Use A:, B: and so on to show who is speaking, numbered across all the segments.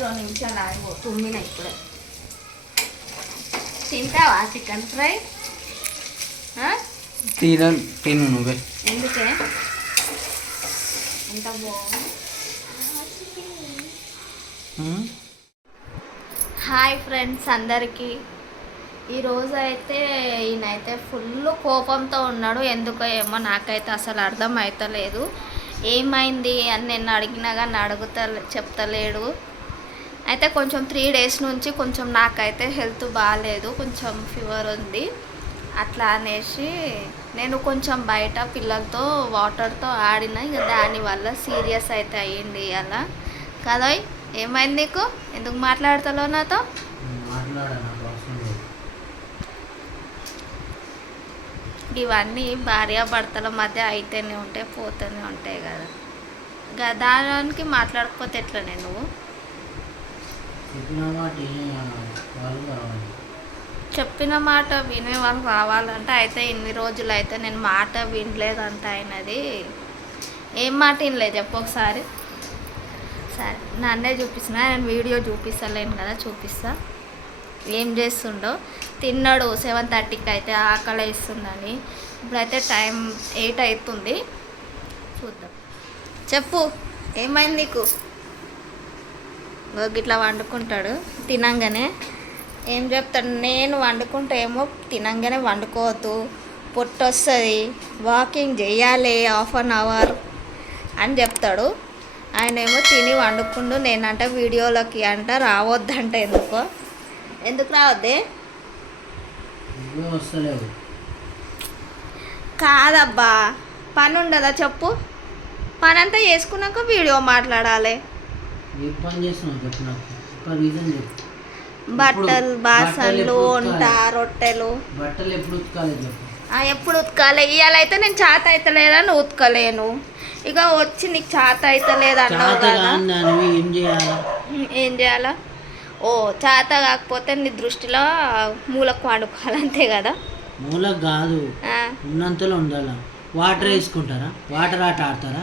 A: రెండు నిమిషాలు ఆగిపో తుమ్మిన ఇప్పుడే తింటావా చికెన్ ఫ్రై ఆ?
B: తిన నువ్వే
A: ఎందుకే ఎంత బాగుంది. హాయ్ ఫ్రెండ్స్ అందరికీ. ఈరోజు అయితే ఈయనైతే ఫుల్ కోపంతో ఉన్నాడు. ఎందుకో ఏమో నాకైతే అసలు అర్థం అవుతలేదు ఏమైంది అని నేను అడిగినా కానీ అడుగుతా చెప్తలేడు. అయితే కొంచెం త్రీ డేస్ నుంచి కొంచెం నాకైతే హెల్త్ బాగాలేదు కొంచెం ఫీవర్ ఉంది. అట్లా అనేసి నేను కొంచెం బయట పిల్లలతో వాటర్తో ఆడిన ఇక దానివల్ల సీరియస్ అయితే అయ్యింది అలా కదా ఏమైంది నీకు? ఎందుకు మాట్లాడతావు నాతో? ఇవన్నీ భార్యాభర్తల మధ్య అయితేనే ఉంటాయి పోతూనే ఉంటాయి కదా. దానికి మాట్లాడకపోతే ఎట్లనే నువ్వు?
B: చెప్పిన మాట వినే వాళ్ళు
A: రావాలంటే అయితే ఇన్ని రోజులు అయితే నేను మాట వినలేదంట ఆయనది. ఏం మాట వినలేదు చెప్పు ఒకసారి. సరే నన్నే చూపిస్తున్నా నేను వీడియో చూపిస్తలేను కదా చూపిస్తా. ఏం చేస్తుండో. తిన్నాడు సెవెన్ థర్టీకి అయితే ఆకలి వేస్తుందని. ఇప్పుడైతే టైం ఎయిట్ అవుతుంది. చూద్దాం. చెప్పు ఏమైంది నీకు? ఇగో గిట్లా వండుకుంటాడు తినంగానే. ఏం చెప్తాడు నేను వండుకుంటే ఏమో తినంగానే వండుకోవద్దు పొట్టు వస్తుంది వాకింగ్ చేయాలి హాఫ్ అన్ అవర్ అని చెప్తాడు. ఆయన ఏమో తిని వండుకుండు నేనంట వీడియోలోకి అంట రావద్దంట ఎందుకో. ఎందుకు రావద్దే? కాదబ్బా పని ఉండదా చెప్పు. పని అంతా చేసుకున్నాక వీడియో మాట్లాడాలి.
B: ఏ పని చేస్తున్నావు చెప్పు నాకు? ఒక రీజన్ చెప్పు.
A: బట్టలు బాసన్లు వంట? రొట్టెలు.
B: బట్టలు ఎప్పుడు ఉతకాలి చెప్పు.
A: ఎప్పుడు ఉతకాలి. ఇవాళైతే నేను చేత అవుతలేదని ఉతకలేను. ఇక వచ్చి నీకు చేత అవుతలేదు అన్నావు
B: చాత
A: కదా
B: ఏం చేయాలా?
A: ఏం చేయాలా? ఓ చేత కాకపోతే నీ దృష్టిలో మూలకు వండుకోవాలి అంతే కదా?
B: మూలకు కాదు. ఉన్నంతలో ఉండాలా? వాటర్ వేసుకుంటారా? వాటర్ ఆట ఆడతారా?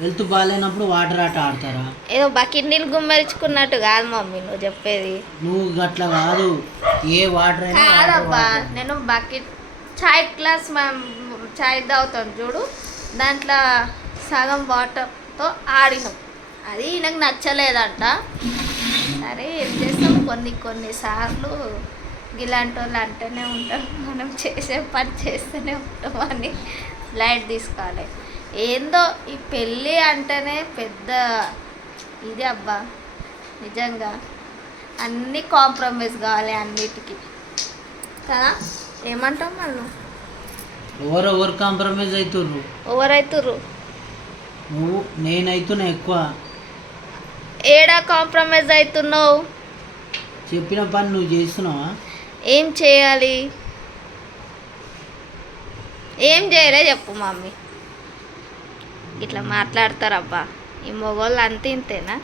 B: హెల్త్ బాగాలేనప్పుడు వాటర్ ఆట ఆడతారా?
A: ఏదో బకెట్ నీళ్ళు గుమ్మరించుకున్నట్టు కాదు మమ్మీ నువ్వు చెప్పేది.
B: నువ్వు గట్ల కాదు. ఏ వాటర్ అయినా
A: కాదబ్బా. నేను బకెట్ చాయ్ గ్లాస్ చాయ్ తాగుతాం చూడు. దాంట్లో సగం వాటర్తో ఆడినాం. అది నాకు నచ్చలేదంట. సరే ఏం చేస్తాం? కొన్ని కొన్ని సార్లు ఇలాంటి వాళ్ళు అంటూనే ఉంటాం. మనం చేసే పని చేస్తూనే ఉంటాం అని. లైట్ తీసుకోవాలి. ఏందో ఈ పెళ్ళి అంటేనే పెద్ద ఇది అబ్బా. నిజంగా అన్నీ కాంప్రమైజ్ కావాలి అన్నిటికీ. కదా? ఏమంటాం మనం
B: ఎవరు ఎవరు కాంప్రమైజ్ అవుతుర్రు
A: ఎవరైతుర్రు?
B: నువ్వు నేనైతున్నా ఎక్కువ.
A: ఏడా కాంప్రమైజ్ అవుతున్నావు
B: చెప్పిన పని నువ్వు చేస్తున్నావా?
A: ఏం చేయాలి? ఏం చేయలే చెప్పు మమ్మీ. ఇట్లా మాట్లాడతారబ్బా. ఈ మొగోళ్ళు అంత ఇంతేనా?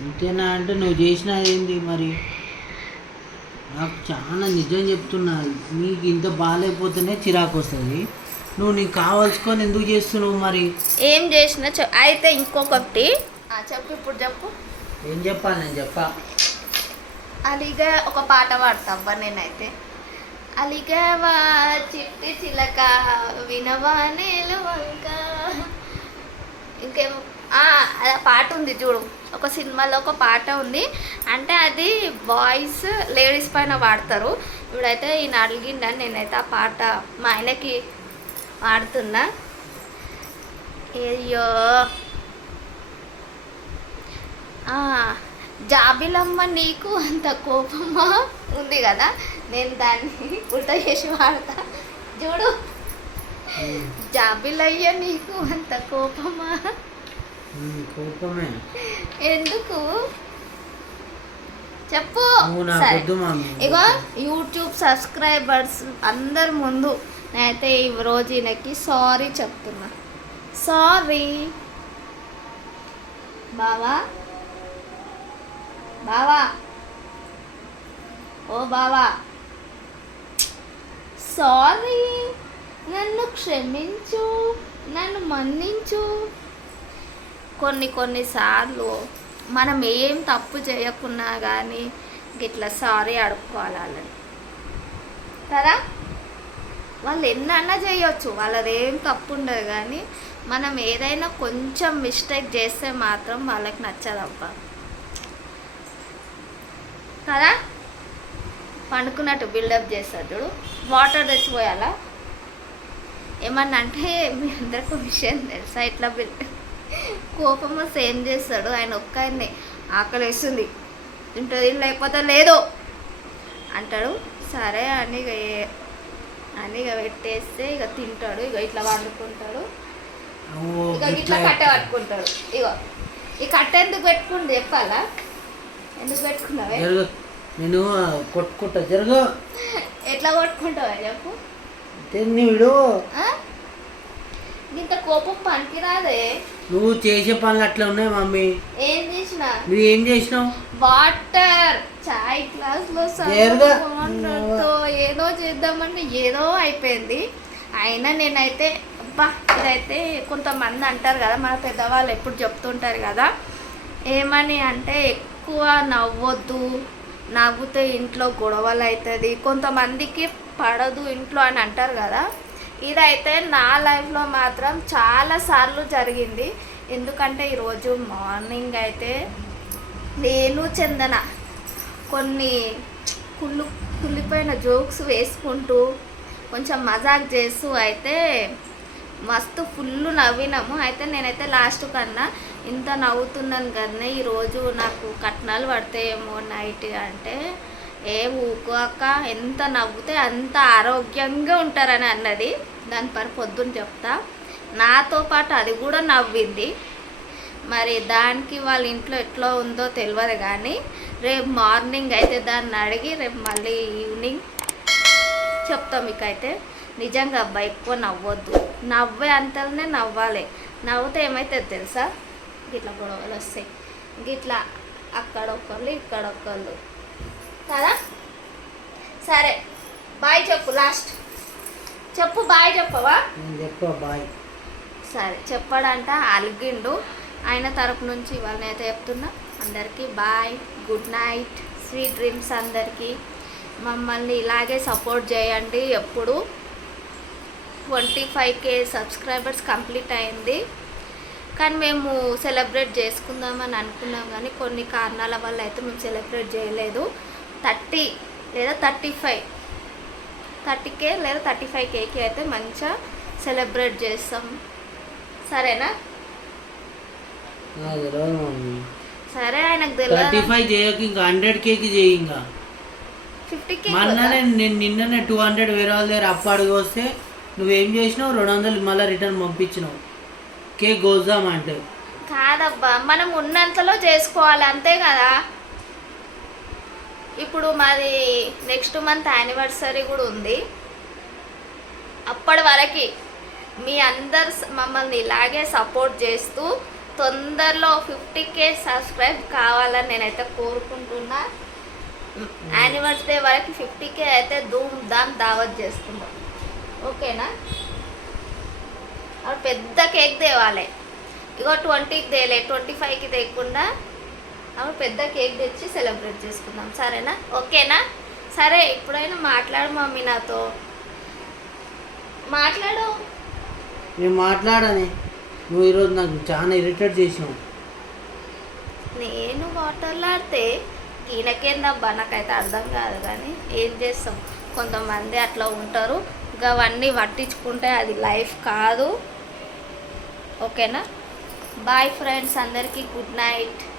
B: అంతేనా అంటే నువ్వు చేసినది ఏంది మరి? నాకు చాలా నిజం చెప్తున్నా. నీకు ఇంత బాగాలేకపోతేనే చిరాకు వస్తుంది. నువ్వు నీకు కావాల్సుకొని ఎందుకు చేస్తున్నావు మరి?
A: ఏం చేసినా చె- అయితే ఇంకొకటి. ఆ, చెప్పు ఇప్పుడు చెప్పు.
B: ఏం చెప్పాలి నేను చెప్పా?
A: అలిగా ఒక పాట పాడతాబ్బా నేనైతే. అలిగావా చిట్టి చిలక వినవా వంక. ఇంకేమో అది ఆ పాట ఉంది చూడు. ఒక సినిమాలో ఒక పాట ఉంది. అంటే అది బాయ్స్ లేడీస్ పైన పాడతారు. ఇప్పుడైతే ఈయన అడిగిండని నేనైతే ఆ పాట మా ఆయనకి పాడుతున్నా. అయ్యో. జాబిలమ్మ నీకు అంత కోపమా? ఉంది కదా. నేను దాన్ని ఉల్టా చేసి వాడతా చూడు. జాబిలయ్య నీకు అంత కోపమా?
B: కోపమే.
A: ఎందుకు? చెప్పు. ఇగో యూట్యూబ్ సబ్స్క్రైబర్స్ అందరి ముందు నేనైతే ఈ రోజు ఈయనకి సారీ చెప్తున్నా. సారీ. బావా? బావా? ఓ బావా. సారీ. నన్ను క్షమించు నన్ను మన్నించు. కొన్ని కొన్నిసార్లు మనం ఏం తప్పు చేయకున్నా కానీ ఇట్లా సారీ అడుక్కోవాలి వాళ్ళని. కదా? వాళ్ళు ఎన్నన్నా చేయొచ్చు వాళ్ళది ఏం తప్పు ఉండదు కానీ మనం ఏదైనా కొంచెం మిస్టేక్ చేస్తే మాత్రం వాళ్ళకి నచ్చదబ్బా. కదా? పండుకున్నట్టు బిల్డప్ చేస్తాడు చూడు. వాటర్ తెచ్చిపోయాలా? ఏమన్నా అంటే మీ అందరికి ఒక విషయం తెలుసా? ఇట్లా కోపం వస్తే ఏం చేస్తాడు. ఆయన ఒక్క ఆయన్ని ఆకలి వేస్తుంది తింటుంది లేకపోతే లేదు. అంటాడు. సరే అని ఇక అని ఇక పెట్టేస్తే ఇక తింటాడు. ఇక ఇట్లా వండుకుంటాడు. ఇక ఇట్లా కట్టె పట్టుకుంటాడు. ఇగో ఈ కట్టె ఎందుకు పెట్టుకుంది చెప్పాలా? ఎందుకు పెట్టుకున్నావే?
B: నేను కొట్టుకుంటా. జరుగు.
A: ఎట్లా కొట్టుకుంటావా చెప్పు.
B: విడు?
A: ఇంత కోపం పనికిరాదే.
B: నువ్వు చేసే పనులు అట్లా ఉన్నాయి మమ్మీ.
A: ఏం చేసినా?
B: నువ్వు ఏం చేసినావు?
A: వాటర్. చాయ్
B: గ్లాస్లో?
A: వాటర్తో ఏదో చేద్దామంటే ఏదో అయిపోయింది. అయినా నేనైతే అబ్బా ఇదైతే కొంతమంది అంటారు కదా మన పెద్దవాళ్ళు ఎప్పుడు చెప్తుంటారు కదా ఏమని అంటే ఎక్కువ నవ్వొద్దు. నవ్వుతే ఇంట్లో గొడవలు అవుతుంది కొంతమందికి పడదు ఇంట్లో అని అంటారు కదా. ఇదైతే నా లైఫ్లో మాత్రం చాలా సార్లు జరిగింది. ఎందుకంటే ఈరోజు మార్నింగ్ అయితే నేను చందన కొన్ని కుళ్ళు కుళ్ళిపోయిన జోక్స్ వేసుకుంటూ కొంచెం మజాక్ చేస్తూ అయితే మస్తు ఫుల్ నవ్వినాము. అయితే నేనైతే లాస్ట్ కన్నా ఇంత నవ్వుతున్నాను కదా ఈరోజు నాకు కట్నాలు పడతాయేమో నైట్ అంటే ఏ ఊకోక ఎంత నవ్వుతే అంత ఆరోగ్యంగా ఉంటారని అన్నది దాని పని పొద్దున్న చెప్తా. నాతో పాటు అది కూడా నవ్వింది. మరి దానికి వాళ్ళ ఇంట్లో ఎట్లా ఉందో తెలియదు కానీ రేపు మార్నింగ్ అయితే దాన్ని అడిగి రేపు మళ్ళీ ఈవినింగ్ చెప్తాం మీకైతే నిజంగా అబ్బా ఎక్కువ నవ్వొద్దు. నవ్వే అంతలోనే నవ్వాలి. నవ్వుతే ఏమైతే తెలుసా? గిట్లా గొడవలు వస్తాయి. గిట్లా అక్కడ ఒకళ్ళు ఇక్కడ ఒకళ్ళు. కదా? సరే బాయ్ చెప్పు లాస్ట్ చెప్పు బాయ్ చెప్పవా?
B: చెప్పా బాయ్.
A: సరే చెప్పాడంట అలిగిండు. ఆయన తరపు నుంచి వాళ్ళని అయితే చెప్తున్నా. అందరికీ bye good night sweet dreams అందరికీ. మమ్మల్ని ఇలాగే సపోర్ట్ చేయండి ఎప్పుడు. Twenty five K subscribers complete అయింది. కానీ మేము సెలబ్రేట్ చేసుకుందామని అనుకున్నాం కానీ కొన్ని కారణాల వల్ల అయితే మేము సెలబ్రేట్ చేయలేదు. థర్టీ లేదా థర్టీ ఫైవ్ థర్టీ కే లేదా థర్టీ ఫైవ్ కేకి అయితే మంచిగా సెలబ్రేట్ చేస్తాం. సరేనా? సరే ఆయనకు
B: థర్టీ
A: తెలియదు
B: ఫైవ్ చేయక ఇంకా హండ్రెడ్ కేకి చేయి ఇంకా.
A: ఫిఫ్టీ కే
B: నిన్ననే టూ హండ్రెడ్ వేరే వాళ్ళ దగ్గర అప్పు అడిగి వస్తే నువ్వేం చేసినావు? రెండు వందలు మళ్ళీ రిటర్న్ పంపించినావు. కేక్ కోద్దామంటే
A: కాదబ్బా మనం ఉన్నంతలో చేసుకోవాలి అంతే కదా? ఇప్పుడు మాది నెక్స్ట్ మంత్ యానివర్సరీ కూడా ఉంది. అప్పటి వరకు మీ అందరు మమ్మల్ని ఇలాగే సపోర్ట్ చేస్తూ తొందరలో ఫిఫ్టీ కే సబ్స్క్రైబ్ కావాలని నేనైతే కోరుకుంటున్నా. యానివర్సరీ వరకు ఫిఫ్టీ కే అయితే ధూమ్ ధామ్ దావత్ చేసుకుందాం ఓకేనా? పెద్ద కేక్ తేవాలి. ఇగో ట్వంటీకి తేలే ట్వంటీ ఫైవ్కి తేకుండా అప్పుడు పెద్ద కేక్ తెచ్చి సెలబ్రేట్ చేసుకుందాం. సరేనా? ఓకేనా? సరే ఇప్పుడైనా మాట్లాడు మమ్మీ నాతో. మాట్లాడు.
B: నేను మాట్లాడని. నువ్వు ఈరోజు నాకు చాలా ఇరిటేట్ చేసినావు.
A: నేను మాట్లాడితే ఈయనకేందబ్బా? నాకైతే అర్థం కాదు కానీ ఏం చేస్తాం? కొంతమంది అట్లా ఉంటారు. అవన్నీ పట్టించుకుంటే అది లైఫ్ కాదు. ఓకేనా? బాయ్ ఫ్రెండ్స్ అందరికీ గుడ్ నైట్.